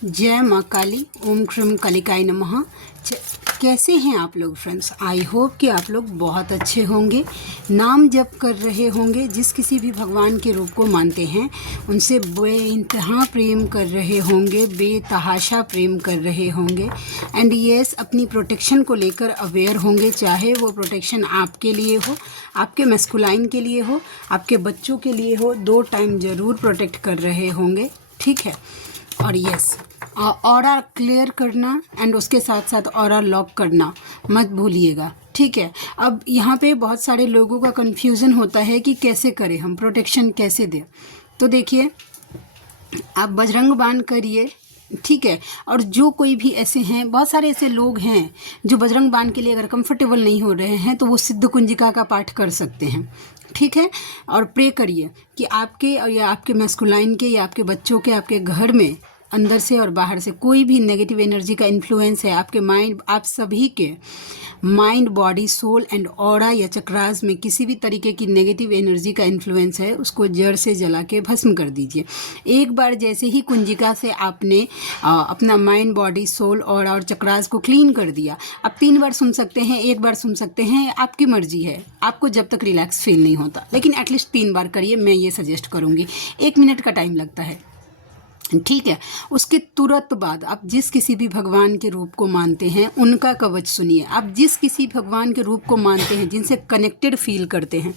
जय माँ काली। ओम क्रम कालिकाय नमः। कैसे हैं आप लोग फ्रेंड्स? आई होप कि आप लोग बहुत अच्छे होंगे, नाम जप कर रहे होंगे, जिस किसी भी भगवान के रूप को मानते हैं उनसे बेइंतहा प्रेम कर रहे होंगे, बेतहाशा प्रेम कर रहे होंगे। एंड यस, अपनी प्रोटेक्शन को लेकर अवेयर होंगे, चाहे वो प्रोटेक्शन आपके लिए हो, आपके मैस्कुलाइन के लिए हो, आपके बच्चों के लिए हो, 2 टाइम ज़रूर प्रोटेक्ट कर रहे होंगे। ठीक है। और यस, ऑरा क्लियर करना एंड उसके साथ साथ ऑरा लॉक करना मत भूलिएगा। ठीक है। अब यहाँ पे बहुत सारे लोगों का कन्फ्यूज़न होता है कि कैसे करें, हम प्रोटेक्शन कैसे दें। तो देखिए, आप बजरंग बाण करिए। ठीक है। और जो कोई भी ऐसे हैं, बहुत सारे ऐसे लोग हैं जो बजरंग बाण के लिए अगर कंफर्टेबल नहीं हो रहे हैं तो वो सिद्ध कुंजिका का पाठ कर सकते हैं। ठीक है। और प्रे करिए कि आपके और या आपके मैस्कुलाइन के या आपके बच्चों के, आपके घर में अंदर से और बाहर से कोई भी नेगेटिव एनर्जी का इन्फ्लुएंस है, आपके माइंड, आप सभी के mind, body, soul and aura या चक्रास में किसी भी तरीके की नेगेटिव एनर्जी का इन्फ्लुएंस है, उसको जड़ से जला के भस्म कर दीजिए। एक बार जैसे ही कुंजिका से आपने अपना माइंड, बॉडी, सोल और चक्रास को क्लीन कर दिया, आप 3 बार सुन सकते हैं, 1 बार सुन सकते हैं, आपकी मर्जी है, आपको जब तक रिलैक्स फील नहीं होता, लेकिन एटलीस्ट 3 बार करिए। मैं ये सजेस्ट करूँगी। 1 मिनट का टाइम लगता है। ठीक है। उसके तुरंत बाद आप जिस किसी भी भगवान के रूप को मानते हैं उनका कवच सुनिए। आप जिस किसी भगवान के रूप को मानते हैं, जिनसे कनेक्टेड फील करते हैं,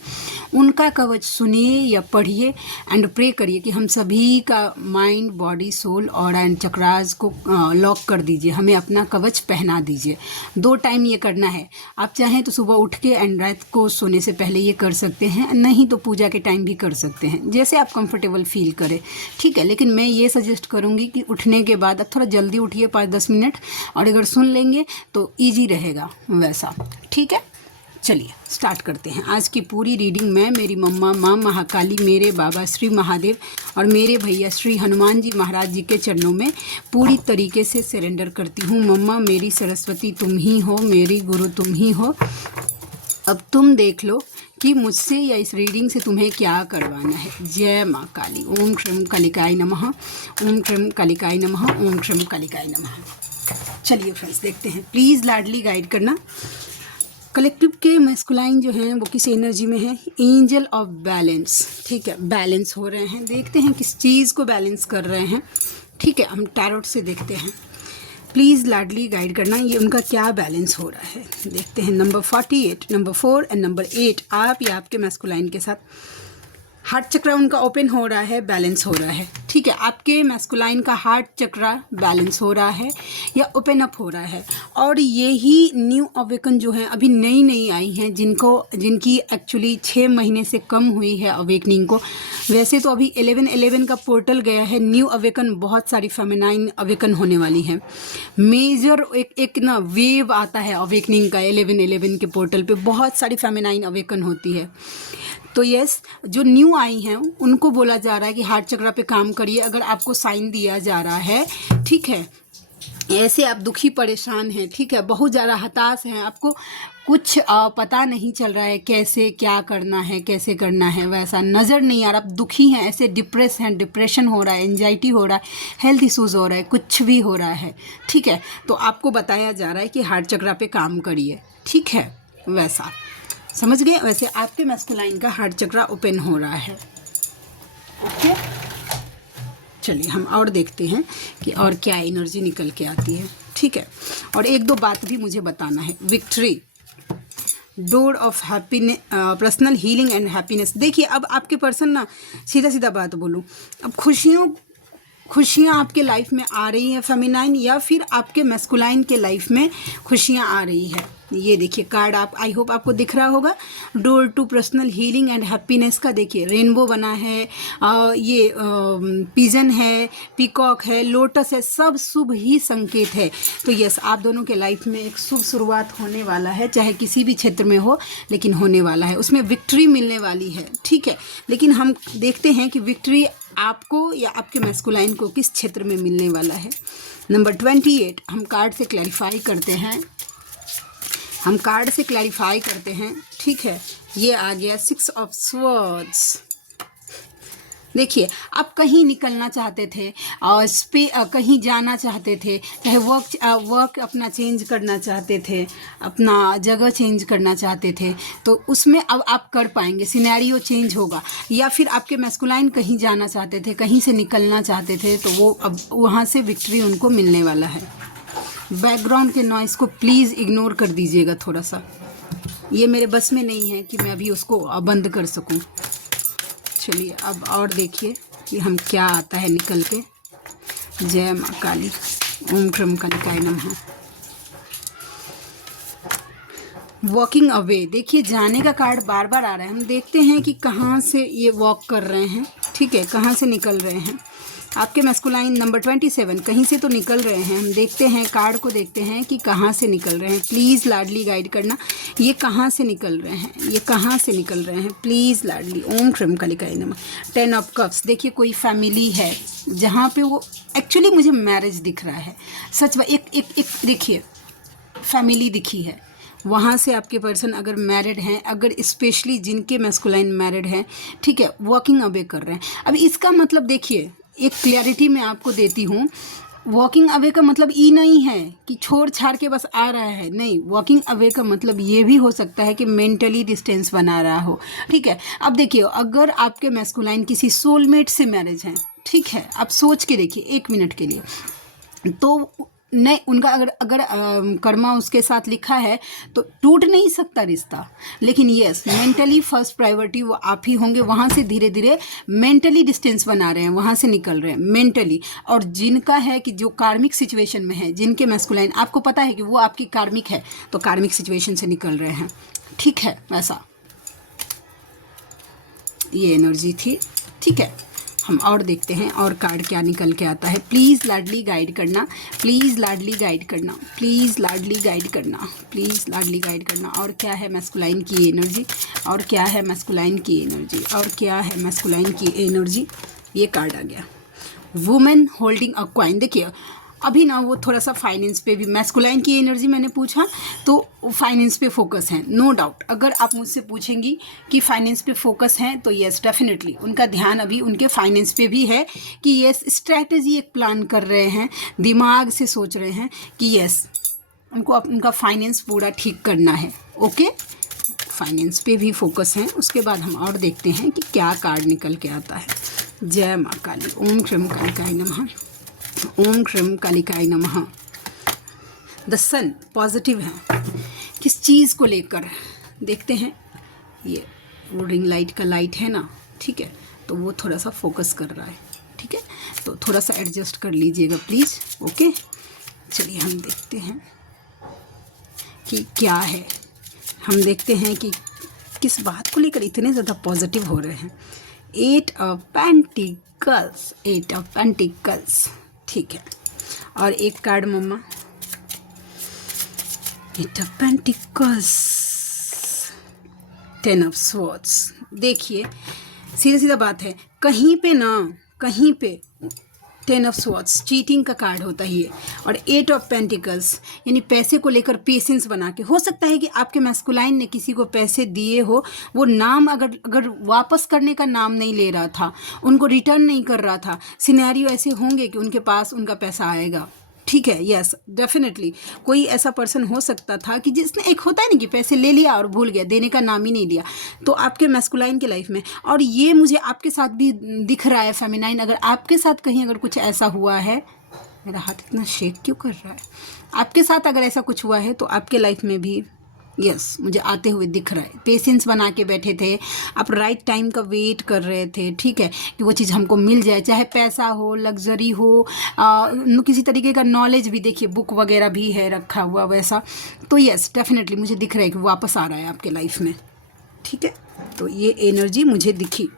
उनका कवच सुनिए या पढ़िए एंड प्रे करिए कि हम सभी का माइंड, बॉडी, सोल और एंड चक्रास को लॉक कर दीजिए, हमें अपना कवच पहना दीजिए। 2 टाइम ये करना है। आप चाहें तो सुबह उठ के एंड रात को सोने से पहले ये कर सकते हैं, नहीं तो पूजा के टाइम भी कर सकते हैं, जैसे आप कंफर्टेबल फील करें। ठीक है। लेकिन मैं ये सजेस्ट करूंगी कि उठने के बाद आप थोड़ा जल्दी उठिए, 5-10 मिनट, और अगर सुन लेंगे तो इजी रहेगा वैसा। ठीक है। चलिए स्टार्ट करते हैं आज की पूरी रीडिंग। मैं, मेरी मम्मा माँ महाकाली, मेरे बाबा श्री महादेव और मेरे भैया श्री हनुमान जी महाराज जी के चरणों में पूरी तरीके से सरेंडर करती हूँ। मम्मा मेरी सरस्वती तुम ही हो, मेरी गुरु तुम ही हो। अब तुम देख लो कि मुझसे या इस रीडिंग से तुम्हें क्या करवाना है। जय माँ काली। ओम क्रम कालिकाय नमः। ओम क्रम कालिकाय नमः। ओम क्रम कालिकाय नमः। चलिए फ्रेंड्स, देखते हैं। प्लीज़ लाडली गाइड करना। कलेक्टिव के मैस्कुलाइन जो हैं वो किस एनर्जी में है? Angel of balance. ठीक है। बैलेंस हो रहे हैं। देखते हैं किस चीज़ को बैलेंस कर रहे हैं। ठीक है। हम टैरोट से देखते हैं। प्लीज़ लाडली गाइड करना, ये उनका क्या बैलेंस हो रहा है। देखते हैं। नंबर 48, नंबर 4 एंड नंबर 8, आप या आपके मैस्कुलाइन के साथ हार्ट चक्र उनका ओपन हो रहा है, बैलेंस हो रहा है। ठीक है। आपके मैस्कुलाइन का हार्ट चक्र बैलेंस हो रहा है या ओपन अप हो रहा है। और यही न्यू अवेकन जो है, अभी नई नई आई हैं, जिनकी एक्चुअली 6 महीने से कम हुई है अवेकनिंग को। वैसे तो अभी 11-11 का पोर्टल गया है। न्यू अवेकन, बहुत सारी फेमिनाइन अवेकन होने वाली है। मेजर एक ना वेव आता है अवेकनिंग का। 11-11 के पोर्टल पे बहुत सारी फेमिनाइन अवेकन होती है। तो यस, जो न्यू आई हैं उनको बोला जा रहा है कि हार्ट चक्र पे काम करिए। अगर आपको साइन दिया जा रहा है, ठीक है, ऐसे आप दुखी परेशान हैं, ठीक है, बहुत ज़्यादा हताश हैं, आपको कुछ पता नहीं चल रहा है कैसे क्या करना है, कैसे करना है, वैसा नज़र नहीं आ रहा, आप दुखी हैं, ऐसे डिप्रेस हैं, डिप्रेशन हो रहा है, एंजाइटी हो रहा है, हेल्थ इश्यूज़ हो रहा है, कुछ भी हो रहा है। ठीक है। तो आपको बताया जा रहा है कि हार्ट चक्र पे काम करिए। ठीक है। वैसा समझ गए। वैसे आपके मैस्कुलाइन का हार्ट चक्र ओपन हो रहा है। ओके। चलिए हम और देखते हैं कि और क्या एनर्जी निकल के आती है। ठीक है। और 1-2 बात भी मुझे बताना है। Victory, door of happiness, personal healing and happiness. देखिए, अब आपके पर्सन ना, सीधा सीधा बात बोलूँ, अब खुशियाँ आपके लाइफ में आ रही हैं फेमिनाइन, या फिर आपके मैस्कुलाइन के लाइफ में खुशियाँ आ रही है। ये देखिए कार्ड, आप, आई होप आपको दिख रहा होगा। Door to personal healing and happiness का देखिए रेनबो बना है, ये पिजन है, पीकॉक है, लोटस है, सब शुभ ही संकेत है। तो यस, आप दोनों के लाइफ में एक शुभ शुरुआत होने वाला है, चाहे किसी भी क्षेत्र में हो, लेकिन होने वाला है। उसमें विक्ट्री मिलने वाली है। ठीक है। लेकिन हम देखते हैं कि विक्ट्री आपको या आपके मैस्कुलाइन को किस क्षेत्र में मिलने वाला है। नंबर 28, हम कार्ड से क्लैरिफाई करते हैं। ठीक है। ये आ गया 6 ऑफ स्वॉर्ड्स। देखिए, आप कहीं निकलना चाहते थे और कहीं जाना चाहते थे, चाहे वर्क अपना चेंज करना चाहते थे, अपना जगह चेंज करना चाहते थे, तो उसमें अब आप कर पाएंगे, सिनेरियो चेंज होगा। या फिर आपके मैस्कुलाइन कहीं जाना चाहते थे, कहीं से निकलना चाहते थे, तो वो अब वहाँ से विक्ट्री उनको मिलने वाला है। बैकग्राउंड के नॉइज़ को प्लीज़ इग्नोर कर दीजिएगा थोड़ा सा, ये मेरे बस में नहीं है कि मैं अभी उसको बंद कर सकूं। चलिए अब और देखिए कि हम क्या आता है निकल के। जय माँ काली, ओम क्रम कलिकाय नमः। वॉकिंग अवे, देखिए जाने का कार्ड बार बार आ रहा है। हम देखते हैं कि कहाँ से ये वॉक कर रहे हैं, ठीक है, कहाँ से निकल रहे हैं। आपके मैस्कुलाइन नंबर 27 कहीं से तो निकल रहे हैं। हम देखते हैं कार्ड को, देखते हैं कि कहाँ से निकल रहे हैं। प्लीज़ लाडली गाइड करना, ये कहाँ से निकल रहे हैं, ये कहाँ से निकल रहे हैं, प्लीज़ लाडली। ओम श्रीम कलिकाय नमः। 10 ऑफ कप्स, देखिए कोई फैमिली है जहाँ पे वो एक्चुअली मुझे मैरिज दिख रहा है। सच में एक देखिए फैमिली दिखी है, वहाँ से आपके पर्सन अगर मैरिड हैं, अगर स्पेशली जिनके मैस्कुलाइन मैरिड हैं, ठीक है, वॉकिंग अवे कर रहे हैं। अब इसका मतलब देखिए, एक क्लैरिटी मैं आपको देती हूँ। वॉकिंग अवे का मतलब ये नहीं है कि छोड़ छाड़ के बस आ रहा है, नहीं। वॉकिंग अवे का मतलब ये भी हो सकता है कि मेंटली डिस्टेंस बना रहा हो, ठीक है। अब देखिए, अगर आपके मैस्कुलाइन किसी सोलमेट से मैरिज हैं, ठीक है, आप सोच के देखिए 1 मिनट के लिए, तो नहीं उनका अगर कर्मा उसके साथ लिखा है तो टूट नहीं सकता रिश्ता। लेकिन यस, मेंटली फर्स्ट प्रायोरिटी वो आप ही होंगे। वहाँ से धीरे धीरे मेंटली डिस्टेंस बना रहे हैं, वहाँ से निकल रहे हैं मेंटली। और जिनका है कि जो कार्मिक सिचुएशन में है, जिनके मैस्कुलाइन आपको पता है कि वो आपकी कार्मिक है, तो कार्मिक सिचुएशन से निकल रहे हैं, ठीक है, वैसा ये एनर्जी थी, ठीक है। हम और देखते हैं और कार्ड क्या निकल के आता है। प्लीज़ लाडली गाइड करना, प्लीज़ लाडली गाइड करना, प्लीज़ लाडली गाइड करना, प्लीज़ लाडली गाइड करना। और क्या है मैस्कुलाइन की एनर्जी, और क्या है मैस्कुलाइन की एनर्जी, और क्या है मैस्कुलाइन की एनर्जी। ये कार्ड आ गया, वुमेन होल्डिंग अ कॉइन। देखिए अभी ना वो थोड़ा सा फाइनेंस पे भी, मैस्कुलाइन की एनर्जी मैंने पूछा तो फाइनेंस पे फोकस है, नो डाउट। अगर आप मुझसे पूछेंगी कि फाइनेंस पे फोकस है तो यस डेफिनेटली उनका ध्यान अभी उनके फाइनेंस पे भी है कि यस स्ट्रैटेजी एक प्लान कर रहे हैं, दिमाग से सोच रहे हैं कि यस उनको उनका फाइनेंस पूरा ठीक करना है। ओके, फाइनेंस पे भी फोकस है। उसके बाद हम और देखते हैं कि क्या कार्ड निकल के आता है। जय माँ काली, ओम श्रीम कालिकाय नमः, ओम श्रीम कालिकाय नमः। द सन पॉजिटिव है, किस चीज़ को लेकर देखते हैं। ये वो रिंग लाइट का लाइट है ना, ठीक है, तो वो थोड़ा सा फोकस कर रहा है, ठीक है, तो थोड़ा सा एडजस्ट कर लीजिएगा प्लीज़। ओके, चलिए हम देखते हैं कि क्या है। हम देखते हैं कि किस बात को लेकर इतने ज़्यादा पॉजिटिव हो रहे हैं। 8 ऑफ पेंटिकल्स, 8 ऑफ पेंटिकल्स, ठीक है। और एक कार्ड मम्मा, 8 ऑफ पेंटिकल्स, 10 ऑफ स्वॉर्ड्स। देखिए सीधा सीधा बात है, कहीं पे ना कहीं पे 10 ऑफ स्वॉर्ड्स चीटिंग का कार्ड होता ही है। और 8 ऑफ पेंटिकल्स यानी पैसे को लेकर पेशेंस बना के। हो सकता है कि आपके मैस्कुलाइन ने किसी को पैसे दिए हो, वो नाम अगर वापस करने का नाम नहीं ले रहा था, उनको रिटर्न नहीं कर रहा था, सिनेरियो ऐसे होंगे कि उनके पास उनका पैसा आएगा, ठीक है। यस डेफिनेटली कोई ऐसा पर्सन हो सकता था कि जिसने, एक होता है ना कि पैसे ले लिया और भूल गया, देने का नाम ही नहीं लिया, तो आपके मैस्कुलाइन के लाइफ में। और ये मुझे आपके साथ भी दिख रहा है फेमिनाइन, अगर आपके साथ कहीं अगर कुछ ऐसा हुआ है, मेरा हाथ इतना शेक क्यों कर रहा है, आपके साथ अगर ऐसा कुछ हुआ है तो आपके लाइफ में भी यस मुझे आते हुए दिख रहा है। पेशेंस बना के बैठे थे आप, राइट टाइम का वेट कर रहे थे, ठीक है, कि वो चीज़ हमको मिल जाए, चाहे पैसा हो, लग्जरी हो, किसी तरीके का नॉलेज भी। देखिए बुक वगैरह भी है रखा हुआ वैसा, तो यस डेफिनेटली मुझे दिख रहा है कि वापस आ रहा है आपके लाइफ में, ठीक है। तो ये एनर्जी मुझे दिखी।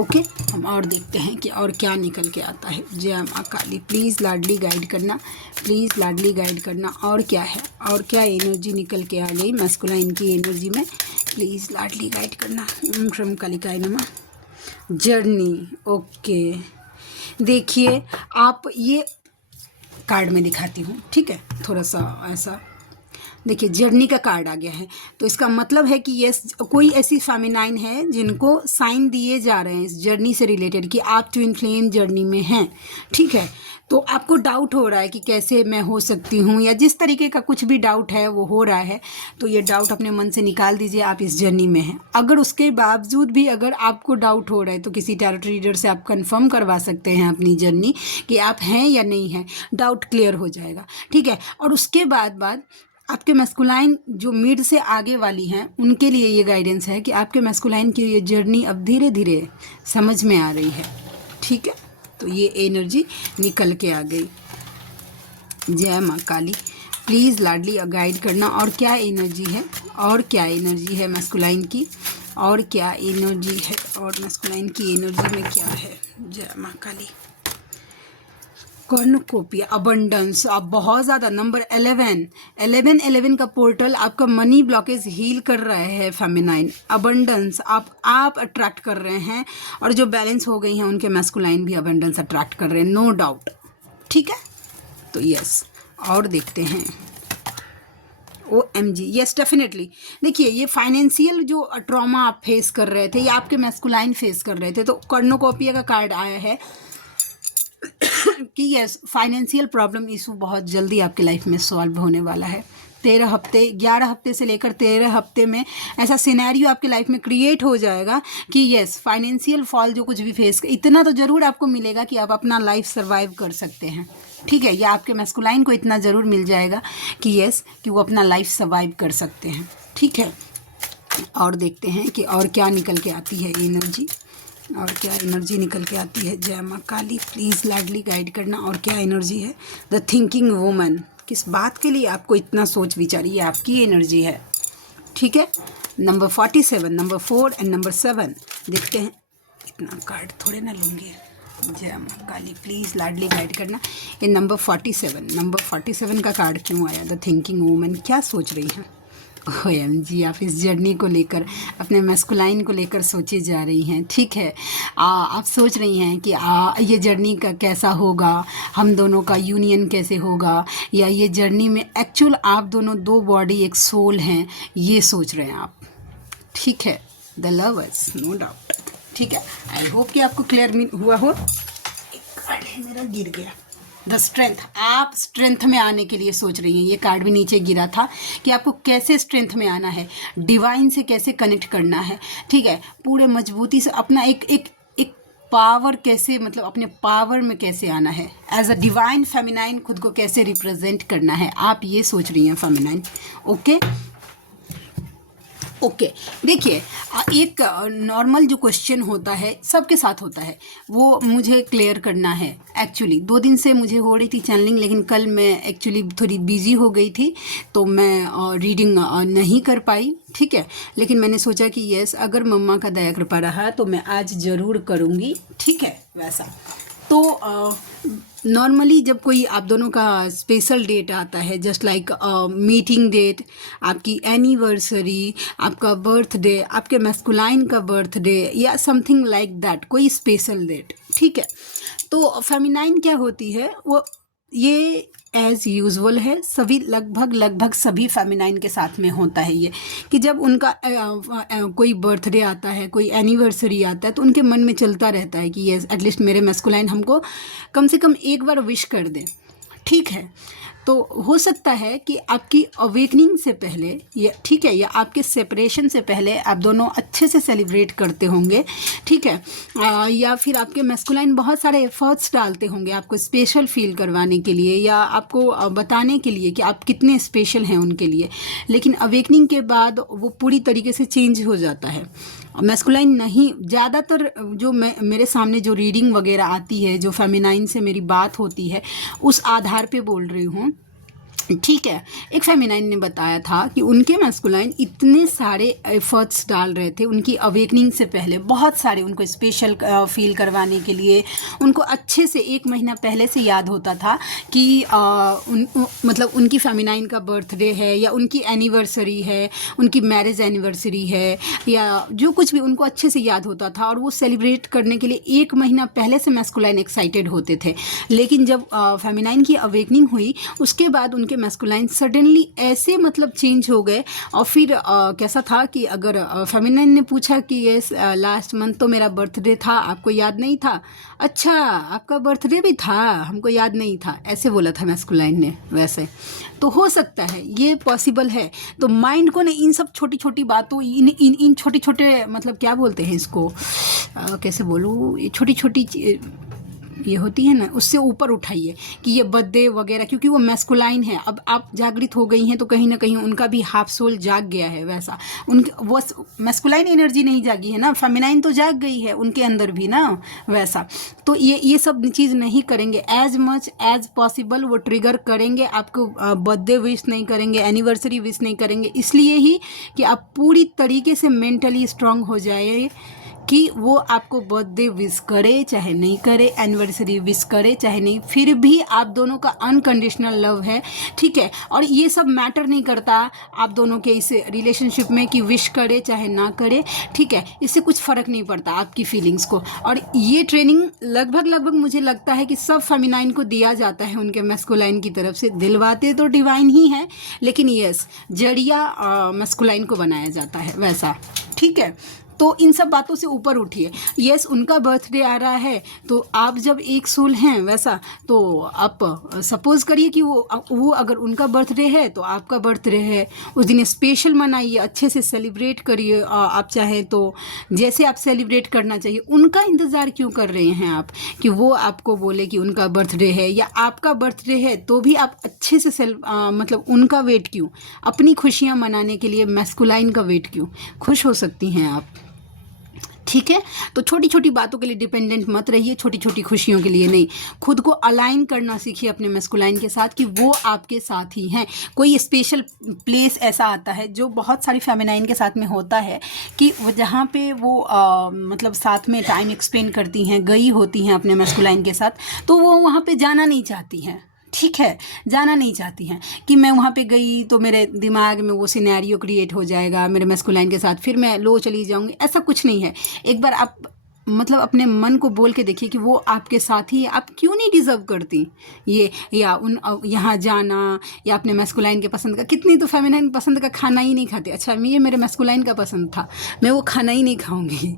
ओके, हम और देखते हैं कि और क्या निकल के आता है। जय माँ काली, प्लीज़ लाडली गाइड करना, प्लीज़ लाडली गाइड करना। और क्या है, और क्या एनर्जी निकल के आ गई मैस्कुलाइन की एनर्जी में, प्लीज़ लाडली गाइड करना। ओम श्रीम कालिकाय नमः। जर्नी, ओके, देखिए आप ये कार्ड में दिखाती हूँ, ठीक है, थोड़ा सा ऐसा देखिए जर्नी का कार्ड आ गया है, तो इसका मतलब है कि यस कोई ऐसी फेमिनाइन है जिनको साइन दिए जा रहे हैं इस जर्नी से रिलेटेड कि आप ट्विन फ्लेम जर्नी में हैं, ठीक है। तो आपको डाउट हो रहा है कि कैसे मैं हो सकती हूँ, या जिस तरीके का कुछ भी डाउट है वो हो रहा है, तो ये डाउट अपने मन से निकाल दीजिए, आप इस जर्नी में हैं। अगर उसके बावजूद भी अगर आपको डाउट हो रहा है तो किसी टैरोट रीडर से आप कंफर्म करवा सकते हैं अपनी जर्नी कि आप हैं या नहीं हैं, डाउट क्लियर हो जाएगा, ठीक है। और उसके बाद आपके मैस्कुलाइन जो मिड से आगे वाली हैं उनके लिए ये गाइडेंस है कि आपके मैस्कुलाइन की ये जर्नी अब धीरे धीरे समझ में आ रही है, ठीक है। तो ये एनर्जी निकल के आ गई। जय माँ काली, प्लीज़ लाडली गाइड करना, और क्या एनर्जी है, और क्या एनर्जी है मैस्कुलाइन की, और क्या एनर्जी है, और मैस्कुलाइन की एनर्जी में क्या है। जय माँ काली। कॉर्नुकोपिया, अबंडेंस, आप बहुत ज़्यादा नंबर 11 का पोर्टल आपका मनी ब्लॉकेज हील कर रहे हैं फेमिनाइन। अबंडेंस आप अट्रैक्ट कर रहे हैं, और जो बैलेंस हो गई हैं उनके मैस्कुलाइन भी अबंडेंस अट्रैक्ट कर रहे हैं, नो डाउट, ठीक है। तो यस, और देखते हैं। OMG, yes definitely. देखिए ये फाइनेंशियल जो ट्रॉमा आप फेस कर रहे थे या आपके मैस्कुलाइन फेस कर रहे थे, तो कॉर्नुकोपिया का कार्ड आया है कि यस फाइनेंशियल प्रॉब्लम इशू बहुत जल्दी आपके लाइफ में सॉल्व होने वाला है। 11 हफ्ते से लेकर 13 हफ्ते में ऐसा सिनेरियो आपके लाइफ में क्रिएट हो जाएगा कि यस फाइनेंशियल फॉल जो कुछ भी फेस, इतना तो ज़रूर आपको मिलेगा कि आप अपना लाइफ सर्वाइव कर सकते हैं, ठीक है। या आपके मैस्कुलाइन को इतना ज़रूर मिल जाएगा कि यस कि वो अपना लाइफ सर्वाइव कर सकते हैं, ठीक है। और देखते हैं कि और क्या निकल के आती है एनर्जी, और क्या एनर्जी निकल के आती है। जय माँ काली, प्लीज़ लाडली गाइड करना, और क्या एनर्जी है। द थिंकिंग वूमन, किस बात के लिए आपको इतना सोच विचार, ये आपकी एनर्जी है, ठीक है। नंबर 47, नंबर 4 एंड नंबर 7 देखते हैं। इतना कार्ड थोड़े ना लूँगी। जय माँ काली, प्लीज़ लाडली गाइड करना। ये नंबर 47 का कार्ड क्यों आया। द थिंकिंग वूमन क्या सोच रही है। OMG, आप इस जर्नी को लेकर, अपने मैस्कुलाइन को लेकर सोचे जा रही हैं, ठीक है। आप सोच रही हैं कि ये जर्नी का कैसा होगा, हम दोनों का यूनियन कैसे होगा, या ये जर्नी में एक्चुअल आप दोनों 2 बॉडी 1 सोल हैं, ये सोच रहे हैं आप, ठीक है। द लवर्स, नो डाउट, ठीक है। आई होप कि आपको क्लियर हुआ हो। एक कार्ड है मेरा गिर गया। द स्ट्रेंथ, आप स्ट्रेंथ में आने के लिए सोच रही हैं। ये कार्ड भी नीचे गिरा था कि आपको कैसे स्ट्रेंथ में आना है, डिवाइन से कैसे कनेक्ट करना है, ठीक है। पूरे मजबूती से अपना एक पावर कैसे, मतलब अपने पावर में कैसे आना है, एज अ डिवाइन फेमिनाइन खुद को कैसे रिप्रेजेंट करना है, आप ये सोच रही हैं फेमिनाइन, ओके। ओके देखिए, एक नॉर्मल जो क्वेश्चन होता है सबके साथ होता है, वो मुझे क्लियर करना है। एक्चुअली 2 दिन से मुझे हो रही थी चैनलिंग, लेकिन कल मैं एक्चुअली थोड़ी बिजी हो गई थी, तो मैं रीडिंग नहीं कर पाई, ठीक है। लेकिन मैंने सोचा कि यस अगर मम्मा का दया कृपा रहा तो मैं आज ज़रूर करूँगी, ठीक है। वैसा तो नॉर्मली जब कोई आप दोनों का स्पेशल डेट आता है, जस्ट लाइक मीटिंग डेट, आपकी एनिवर्सरी, आपका बर्थडे, आपके मैस्कुलाइन का बर्थडे, या समथिंग लाइक दैट, कोई स्पेशल डेट, ठीक है। तो फेमिनाइन क्या होती है, वो ये एज़ यूजुअल है, सभी लगभग सभी फेमिनाइन के साथ में होता है ये, कि जब उनका कोई बर्थडे आता है, कोई एनिवर्सरी आता है, तो उनके मन में चलता रहता है कि ये एटलीस्ट मेरे मैस्कुलाइन हमको कम से कम एक बार विश कर दें, ठीक है। तो हो सकता है कि आपकी अवेकनिंग से पहले ये, ठीक है, या आपके सेपरेशन से पहले आप दोनों अच्छे से सेलिब्रेट करते होंगे, ठीक है। या फिर आपके मैस्कुलाइन बहुत सारे एफर्ट्स डालते होंगे आपको स्पेशल फील करवाने के लिए, या आपको बताने के लिए कि आप कितने स्पेशल हैं उनके लिए। लेकिन अवेकनिंग के बाद वो पूरी तरीके से चेंज हो जाता है। मैस्कुलाइन नहीं, ज़्यादातर जो मेरे सामने जो रीडिंग वगैरह आती है, जो फेमिनाइन से मेरी बात होती है, उस आधार पे बोल रही हूँ, ठीक है। एक फेमिनाइन ने बताया था कि उनके मैस्कुलाइन इतने सारे एफर्ट्स डाल रहे थे उनकी अवेकनिंग से पहले, बहुत सारे उनको स्पेशल फील करवाने के लिए। उनको अच्छे से 1 महीना पहले से याद होता था कि मतलब उनकी फेमिनाइन का बर्थडे है, या उनकी एनिवर्सरी है, उनकी मैरिज एनिवर्सरी है, या जो कुछ भी उनको अच्छे से याद होता था, और वो सेलिब्रेट करने के लिए 1 महीना पहले से मैस्कुलाइन एक्साइटेड होते थे। लेकिन जब फेमिनाइन की अवेकनिंग हुई उसके बाद उनके मैस्कुलाइन सडनली ऐसे मतलब चेंज हो गए। और फिर कैसा था कि अगर फेमिनाइन ने पूछा कि ये लास्ट मंथ तो मेरा बर्थडे था, आपको याद नहीं था? अच्छा, आपका बर्थडे भी था, हमको याद नहीं था, ऐसे बोला था मैस्कुलाइन ने। वैसे तो हो सकता है, ये पॉसिबल है। तो माइंड को ना इन सब छोटी छोटी बातों, इन छोटे छोटे मतलब क्या बोलते हैं इसको, कैसे बोलूँ, ये छोटी छोटी ये होती है ना, उससे ऊपर उठाइए कि ये बर्थडे वगैरह, क्योंकि वो मैस्कुलाइन है। अब आप जागृत हो गई हैं तो कहीं ना कहीं उनका भी हाफ सोल जाग गया है। वैसा उनके वो मैस्कुलाइन एनर्जी नहीं जागी है ना, फेमिनाइन तो जाग गई है उनके अंदर भी ना। वैसा तो ये सब चीज़ नहीं करेंगे, एज मच एज पॉसिबल वो ट्रिगर करेंगे आपको। बर्थडे विश नहीं करेंगे, एनिवर्सरी विश नहीं करेंगे, इसलिए ही कि आप पूरी तरीके से मेंटली स्ट्रांग हो जाए कि वो आपको बर्थडे विश करे चाहे नहीं करे, एनिवर्सरी विश करे चाहे नहीं, फिर भी आप दोनों का अनकंडीशनल लव है। ठीक है, और ये सब मैटर नहीं करता आप दोनों के इस रिलेशनशिप में कि विश करे चाहे ना करे। ठीक है, इससे कुछ फ़र्क नहीं पड़ता आपकी फीलिंग्स को। और ये ट्रेनिंग लगभग मुझे लगता है कि सब फेमिनाइन को दिया जाता है उनके मैस्कुलाइन की तरफ से। दिलवाते तो डिवाइन ही है, लेकिन यस, जरिया मैस्कुलाइन को बनाया जाता है। वैसा ठीक है, तो इन सब बातों से ऊपर उठिए। यस, उनका बर्थडे आ रहा है तो आप जब एक सोल हैं, वैसा तो आप सपोज करिए कि वो अगर उनका बर्थडे है तो आपका बर्थडे है, उस दिन स्पेशल मनाइए, अच्छे से सेलिब्रेट करिए। आप चाहें तो जैसे आप सेलिब्रेट करना चाहिए। उनका इंतज़ार क्यों कर रहे हैं आप कि वो आपको बोले कि उनका बर्थडे है या आपका बर्थडे है, तो भी आप अच्छे से मतलब उनका वेट क्यों, अपनी खुशियाँ मनाने के लिए मैस्कुलाइन का वेट क्यों? खुश हो सकती हैं आप। ठीक है, तो छोटी छोटी बातों के लिए डिपेंडेंट मत रहिए, छोटी छोटी खुशियों के लिए नहीं। खुद को अलाइन करना सीखिए अपने मैस्कुलाइन के साथ कि वो आपके साथ ही हैं। कोई स्पेशल प्लेस ऐसा आता है जो बहुत सारी फेमिनाइन के साथ में होता है कि वो जहाँ पे वो मतलब साथ में टाइम एक्सपेंड करती हैं, गई होती हैं अपने मैस्कुलाइन के साथ, तो वो वहाँ पे जाना नहीं चाहती हैं। ठीक है, जाना नहीं चाहती हैं कि मैं वहाँ पे गई तो मेरे दिमाग में वो सिनेरियो क्रिएट हो जाएगा मेरे मैस्कुलाइन के साथ, फिर मैं लो चली जाऊँगी। ऐसा कुछ नहीं है। एक बार आप मतलब अपने मन को बोल के देखिए कि वो आपके साथ ही है, आप क्यों नहीं डिज़र्व करती ये, या यहाँ जाना, या अपने मैस्कुलाइन के पसंद का। कितनी तो फेमिनाइन पसंद का खाना ही नहीं खाते। अच्छा, ये मेरे मैस्कुलाइन का पसंद था, मैं वो खाना ही नहीं खाऊंगी।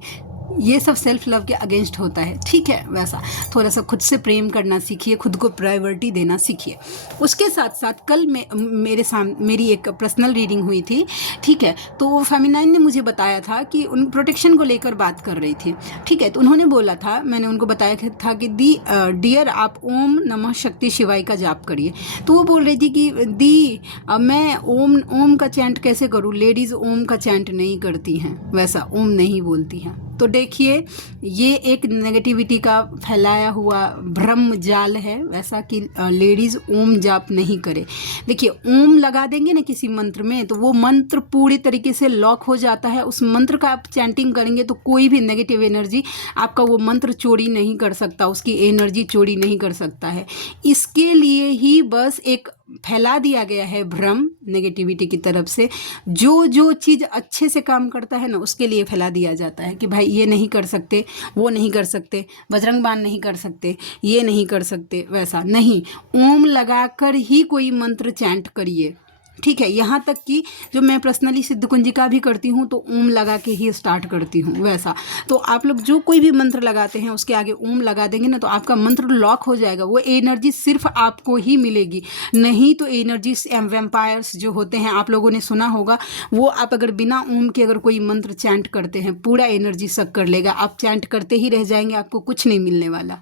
ये सब सेल्फ लव के अगेंस्ट होता है। ठीक है, वैसा थोड़ा सा खुद से प्रेम करना सीखिए, खुद को प्रायोरिटी देना सीखिए। उसके साथ साथ कल मेरी एक पर्सनल रीडिंग हुई थी। ठीक है, तो वो फेमिनाइन ने मुझे बताया था कि उन प्रोटेक्शन को लेकर बात कर रही थी। ठीक है, तो उन्होंने बोला था, मैंने उनको बताया था कि डियर आप ओम नमः शक्ति शिवाय का जाप करिए। तो वो बोल रही थी कि मैं ओम का चैंट कैसे करूँ, लेडीज़ ओम का चैंट नहीं करती हैं, वैसा ओम नहीं बोलती हैं। तो देखिए, ये एक नेगेटिविटी का फैलाया हुआ भ्रम जाल है, वैसा कि लेडीज़ ओम जाप नहीं करे। देखिए, ओम लगा देंगे ना किसी मंत्र में तो वो मंत्र पूरी तरीके से लॉक हो जाता है। उस मंत्र का आप चैंटिंग करेंगे तो कोई भी नेगेटिव एनर्जी आपका वो मंत्र चोरी नहीं कर सकता, उसकी एनर्जी चोरी नहीं कर सकता है। इसके लिए ही बस एक फैला दिया गया है भ्रम नेगेटिविटी की तरफ से। जो चीज़ अच्छे से काम करता है ना, उसके लिए फैला दिया जाता है कि भाई ये नहीं कर सकते, वो नहीं कर सकते, बजरंग बाण नहीं कर सकते, ये नहीं कर सकते। वैसा नहीं, ओम लगाकर ही कोई मंत्र चैंट करिए। ठीक है, यहाँ तक कि जो मैं पर्सनली सिद्ध कुंजिका भी करती हूँ तो ओम लगा के ही स्टार्ट करती हूँ। वैसा तो आप लोग जो कोई भी मंत्र लगाते हैं उसके आगे ओम लगा देंगे ना, तो आपका मंत्र लॉक हो जाएगा। वो एनर्जी सिर्फ आपको ही मिलेगी, नहीं तो एनर्जी वैम्पायर्स जो होते हैं, आप लोगों ने सुना होगा, वो आप अगर बिना ओम के अगर कोई मंत्र चैंट करते हैं, पूरा एनर्जी सक कर लेगा। आप चैंट करते ही रह जाएंगे, आपको कुछ नहीं मिलने वाला।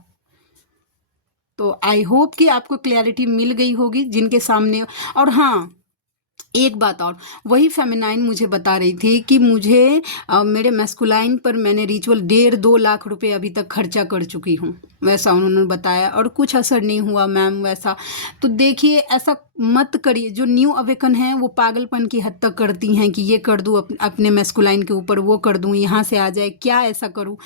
तो आई होप कि आपको क्लैरिटी मिल गई होगी जिनके सामने। और हाँ, एक बात और, वही फेमिनाइन मुझे बता रही थी कि मुझे मेरे मैस्कुलाइन पर मैंने रिचुअल 1.5-2 लाख रुपए अभी तक खर्चा कर चुकी हूँ, वैसा उन्होंने बताया, और कुछ असर नहीं हुआ मैम। वैसा तो देखिए, ऐसा मत करिए। जो न्यू अवेकन है वो पागलपन की हद तक करती हैं कि ये कर दूँ अपने मैस्कुलाइन के ऊपर, वो कर दूँ, यहाँ से आ जाए, क्या ऐसा करूँ।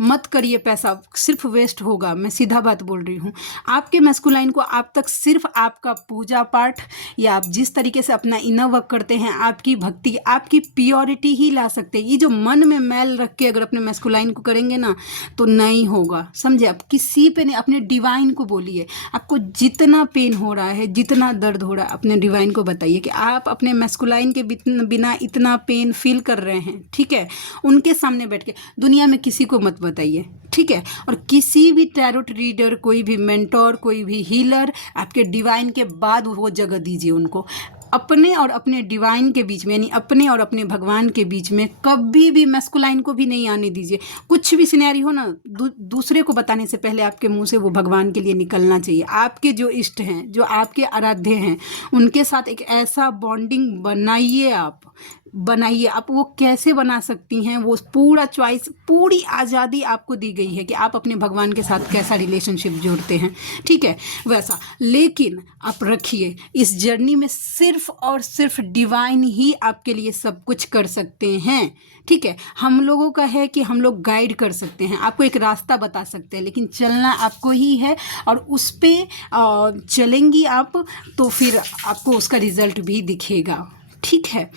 मत करिए, पैसा सिर्फ वेस्ट होगा। मैं सीधा बात बोल रही हूँ। आपके मैस्कुलाइन को आप तक सिर्फ आपका पूजा पाठ या आप जिस तरीके से अपना इनर वर्क करते हैं, आपकी भक्ति, आपकी प्योरिटी ही ला सकते हैं। ये जो मन में मैल रख के अगर अपने मैस्कुलाइन को करेंगे ना, तो नहीं होगा, समझे। आप किसी पे नहीं, अपने डिवाइन को बोलिए, आपको जितना पेन हो रहा है, जितना दर्द हो रहा है अपने डिवाइन को बताइए कि आप अपने मैस्कुलाइन के बिना इतना पेन फील कर रहे हैं, ठीक है। उनके सामने बैठ के दुनिया में किसी को मत बताइए, ठीक है। और किसी भी टैरोट रीडर, कोई भी मेंटोर, कोई भी हीलर, आपके डिवाइन के बाद वो जगह दीजिए उनको। अपने और अपने डिवाइन के बीच में, यानी अपने और अपने भगवान के बीच में कभी भी मैस्कुलाइन को भी नहीं आने दीजिए। कुछ भी सिनेरी हो ना, दूसरे को बताने से पहले आपके मुंह से वो भगवान के लिए निकलना चाहिए। आपके जो इष्ट हैं, जो आपके आराध्य हैं, उनके साथ एक ऐसा बॉन्डिंग बनाइए, आप वो कैसे बना सकती हैं, वो पूरा चॉइस, पूरी आज़ादी आपको दी गई है कि आप अपने भगवान के साथ कैसा रिलेशनशिप जोड़ते हैं, ठीक है, वैसा। लेकिन आप रखिए, इस जर्नी में सिर्फ और सिर्फ डिवाइन ही आपके लिए सब कुछ कर सकते हैं, ठीक है। हम लोगों का है कि हम लोग गाइड कर सकते हैं, आपको एक रास्ता बता सकते हैं, लेकिन चलना आपको ही है। और उस पर चलेंगी आप तो फिर आपको उसका रिजल्ट भी दिखेगा, ठीक है।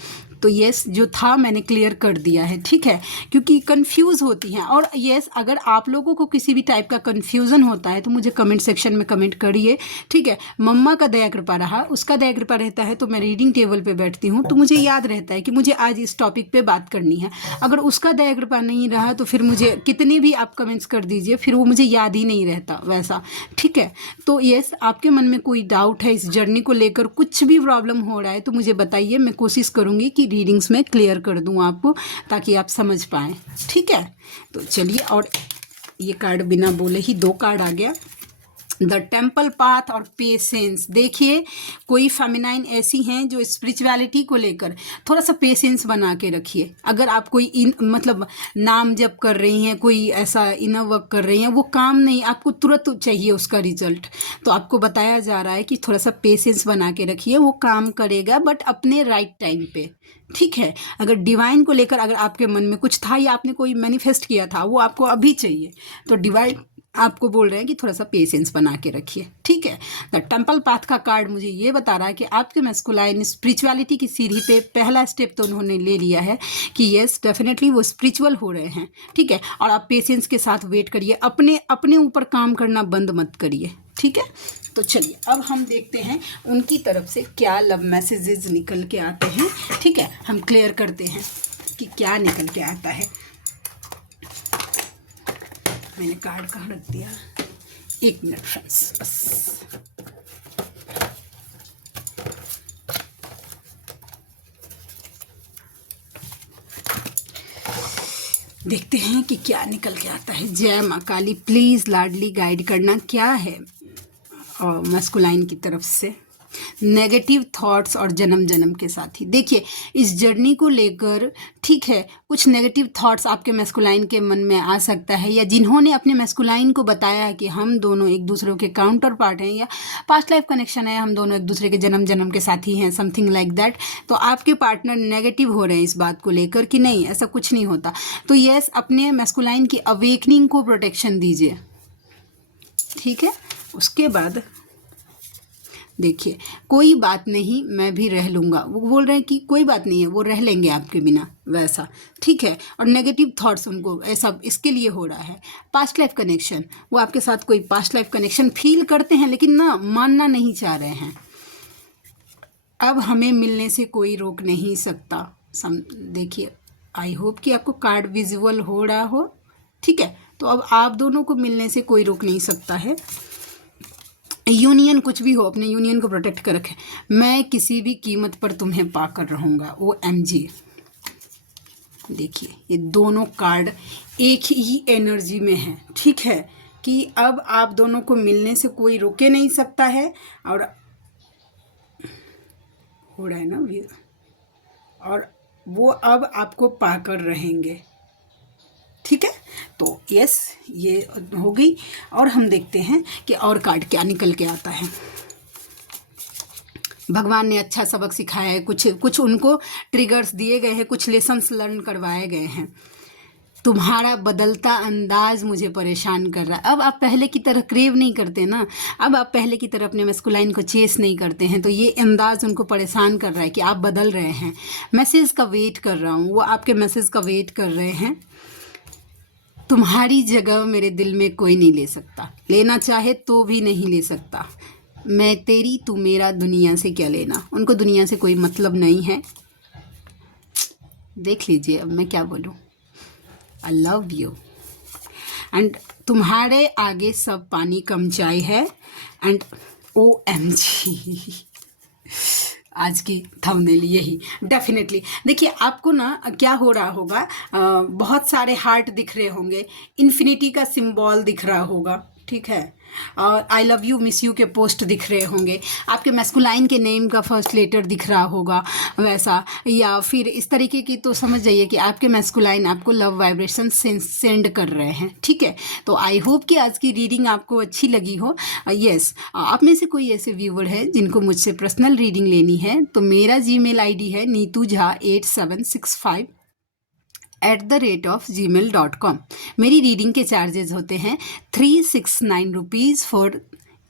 तो यस, जो था मैंने क्लियर कर दिया है, ठीक है, क्योंकि कंफ्यूज होती हैं। और यस, अगर आप लोगों को किसी भी टाइप का कंफ्यूजन होता है तो मुझे कमेंट सेक्शन में कमेंट करिए, ठीक है। मम्मा का दया कृपा रहा, उसका दया कृपा रहता है तो मैं रीडिंग टेबल पे बैठती हूँ, तो मुझे याद रहता है कि मुझे आज इस टॉपिक पे बात करनी है। अगर उसका दया कृपा नहीं रहा तो फिर मुझे कितने भी आप कमेंट्स कर दीजिए, फिर वो मुझे याद ही नहीं रहता वैसा, ठीक है। तो यस, आपके मन में कोई डाउट है इस जर्नी को लेकर, कुछ भी प्रॉब्लम हो रहा है तो मुझे बताइए, मैं कोशिश करूँगी कि रीडिंग्स में क्लियर कर दूं आपको, ताकि आप समझ पाएँ, ठीक है। तो चलिए, और ये कार्ड बिना बोले ही 2 कार्ड आ गया, द टेम्पल पाथ और पेशेंस। देखिए, कोई फेमिनाइन ऐसी हैं जो स्पिरिचुअलिटी को लेकर थोड़ा सा पेशेंस बना के रखिए। अगर आप कोई मतलब नाम जप कर रही हैं, कोई ऐसा इनर वर्क कर रही हैं, वो काम नहीं, आपको तुरंत चाहिए उसका रिजल्ट, तो आपको बताया जा रहा है कि थोड़ा सा पेशेंस बना के रखिए, वो काम करेगा बट अपने राइट टाइम पे, ठीक है। अगर डिवाइन को लेकर अगर आपके मन में कुछ था या आपने कोई मैनिफेस्ट किया था, वो आपको अभी चाहिए, तो डिवाइन आपको बोल रहे हैं कि थोड़ा सा पेशेंस बना के रखिए, ठीक है। द टेम्पल पाथ का कार्ड मुझे ये बता रहा है कि आपके मैस्कुलाइन स्पिरिचुअलिटी की सीढ़ी पे पहला स्टेप तो उन्होंने ले लिया है कि यस, डेफिनेटली वो स्पिरिचुअल हो रहे हैं, ठीक है। और आप पेशेंस के साथ वेट करिए, अपने ऊपर काम करना बंद मत करिए, ठीक है। तो चलिए, अब हम देखते हैं उनकी तरफ से क्या लव मैसेजेस निकल के आते हैं, ठीक है। हम क्लियर करते हैं कि क्या निकल के आता है। मैंने कार्ड कहाँ रख दिया, 1 मिनट फ्रेंड्स, बस। देखते हैं कि क्या निकल के आता है। जय माँ काली, प्लीज़ लाडली गाइड करना, क्या है और मैस्कुलाइन की तरफ से नेगेटिव थॉट्स और जन्म के साथ ही। देखिए, इस जर्नी को लेकर, ठीक है, कुछ नेगेटिव थॉट्स आपके मैस्कुलाइन के मन में आ सकता है, या जिन्होंने अपने मैस्कुलाइन को बताया है कि हम दोनों एक दूसरे के काउंटर पार्ट हैं, या पास्ट लाइफ कनेक्शन है, हम दोनों एक दूसरे के जन्म के साथी हैं, समथिंग लाइक दैट, तो आपके पार्टनर नेगेटिव हो रहे हैं इस बात को लेकर कि नहीं, ऐसा कुछ नहीं होता। तो यस, अपने मैस्कुलाइन की अवेकनिंग को प्रोटेक्शन दीजिए, ठीक है। उसके बाद देखिए, कोई बात नहीं, मैं भी रह लूँगा, वो बोल रहे हैं कि कोई बात नहीं है, वो रह लेंगे आपके बिना, वैसा, ठीक है। और नेगेटिव थॉट्स उनको ऐसा इसके लिए हो रहा है। पास्ट लाइफ कनेक्शन, वो आपके साथ कोई पास्ट लाइफ कनेक्शन फील करते हैं, लेकिन ना मानना नहीं चाह रहे हैं। अब हमें मिलने से कोई रोक नहीं सकता। देखिए, आई होप कि आपको कार्ड विजुअल हो रहा हो, ठीक है। तो अब आप दोनों को मिलने से कोई रोक नहीं सकता है। यूनियन कुछ भी हो, अपने यूनियन को प्रोटेक्ट कर रखें। मैं किसी भी कीमत पर तुम्हें पाकर रहूँगा, OMG। देखिए, ये दोनों कार्ड एक ही एनर्जी में हैं, ठीक है, कि अब आप दोनों को मिलने से कोई रोके नहीं सकता है। और हो रहा है ना, और वो अब आपको पाकर रहेंगे, ठीक है। तो यस, ये हो गई। और हम देखते हैं कि और कार्ड क्या निकल के आता है। भगवान ने अच्छा सबक सिखाया है, कुछ उनको ट्रिगर्स दिए गए हैं, कुछ लेसन्स लर्न करवाए गए हैं। तुम्हारा बदलता अंदाज मुझे परेशान कर रहा है। अब आप पहले की तरह क्रेव नहीं करते ना, अब आप पहले की तरह अपने मैस्कुलाइन को चेस नहीं करते हैं, तो ये अंदाज उनको परेशान कर रहा है कि आप बदल रहे हैं। मैसेज का वेट कर रहा हूँ, वो आपके मैसेज का वेट कर रहे हैं। तुम्हारी जगह मेरे दिल में कोई नहीं ले सकता, लेना चाहे तो भी नहीं ले सकता। मैं तेरी तू मेरा दुनिया से क्या लेना, उनको दुनिया से कोई मतलब नहीं है। देख लीजिए अब मैं क्या बोलूँ। आई लव यू एंड तुम्हारे आगे सब पानी कम चाय है एंड OMG। आज की थंबनेल यही डेफिनेटली। देखिए आपको ना क्या हो रहा होगा, बहुत सारे हार्ट दिख रहे होंगे, इन्फिनिटी का सिंबल दिख रहा होगा, ठीक है, और I love you miss you के पोस्ट दिख रहे होंगे, आपके मैस्कुलाइन के नेम का फर्स्ट लेटर दिख रहा होगा वैसा, या फिर इस तरीके की, तो समझ जाइए कि आपके मैस्कुलाइन आपको लव वाइब्रेशन सेंड कर रहे हैं, ठीक है। तो आई होप कि आज की रीडिंग आपको अच्छी लगी हो। यस, आप में से कोई ऐसे व्यूवर है जिनको मुझसे पर्सनल रीडिंग लेनी है तो मेरा जीमेल आईडी है neetujha8765@gmail.com। मेरी रीडिंग के चार्जेस होते हैं 369 रुपीज़ फॉर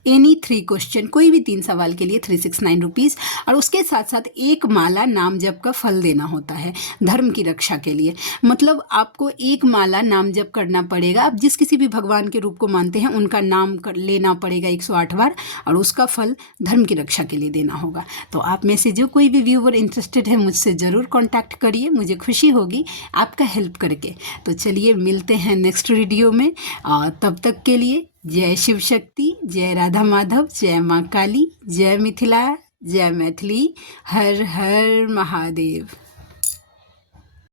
एनी 3 क्वेश्चन, कोई भी 3 सवाल के लिए 369 रुपीज़, और उसके साथ साथ एक माला नाम जप का फल देना होता है धर्म की रक्षा के लिए। मतलब आपको एक माला नाम जप करना पड़ेगा, आप जिस किसी भी भगवान के रूप को मानते हैं उनका नाम लेना पड़ेगा 108 बार, और उसका फल धर्म की रक्षा के लिए देना होगा। तो आप में से जो कोई भी व्यूवर इंटरेस्टेड है मुझसे ज़रूर कॉन्टैक्ट करिए, मुझे खुशी होगी आपका हेल्प करके। तो चलिए मिलते हैं नेक्स्ट वीडियो में, तब तक के लिए जय शिव शक्ति, जय राधा माधव, जय माँ काली, जय मिथिला, जय मैथिली, हर हर महादेव।